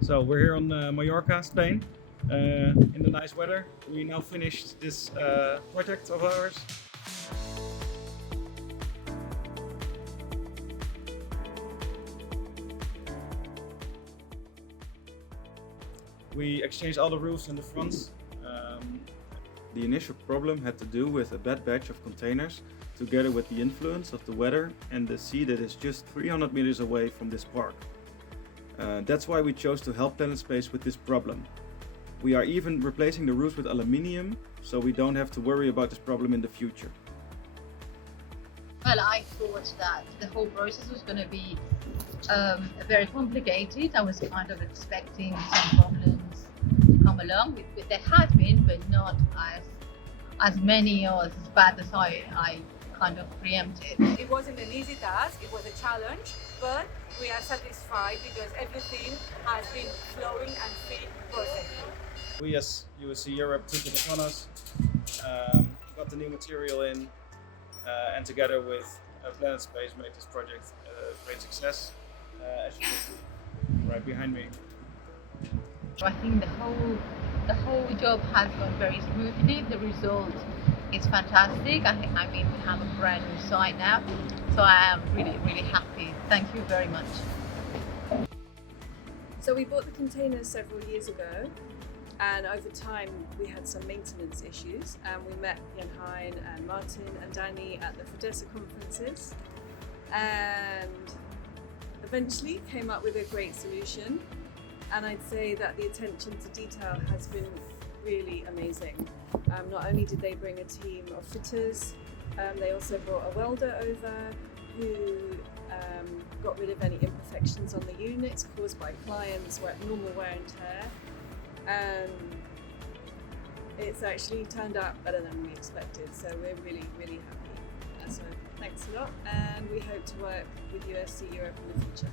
So we're here on Mallorca, Spain, in the nice weather. We now finished this project of ours. We exchanged all the roofs and the fronts. The initial problem had to do with a bad batch of containers, together with the influence of the weather and the sea that is just 300 meters away from this park. That's why we chose to help Planet Space with this problem. We are even replacing the roofs with aluminium, so we don't have to worry about this problem in the future. Well, I thought that the whole process was going to be very complicated. I was kind of expecting some problems to come along. There has been, but not as many or as bad as I kind of preempted. It wasn't an easy task, it was a challenge, but we are satisfied because everything has been flowing and fit perfectly. We as USC Europe took it upon us, got the new material in, and together with Planet Space made this project a great success, as you can see right behind me. I think the whole job has gone very smoothly. The result is fantastic. I mean, we have a brand new site now, so I am really happy. Thank you very much. So we bought the containers several years ago, and over time we had some maintenance issues, and we met Jan Hein and Martin and Danny at the Fidessa conferences, and eventually came up with a great solution. And I'd say that the attention to detail has been really amazing. Not only did they bring a team of fitters, they also brought a welder over who got rid of any imperfections on the units caused by clients' normal wear and tear. And it's actually turned out better than we expected, so we're really happy. So thanks a lot, and we hope to work with USC Europe in the future.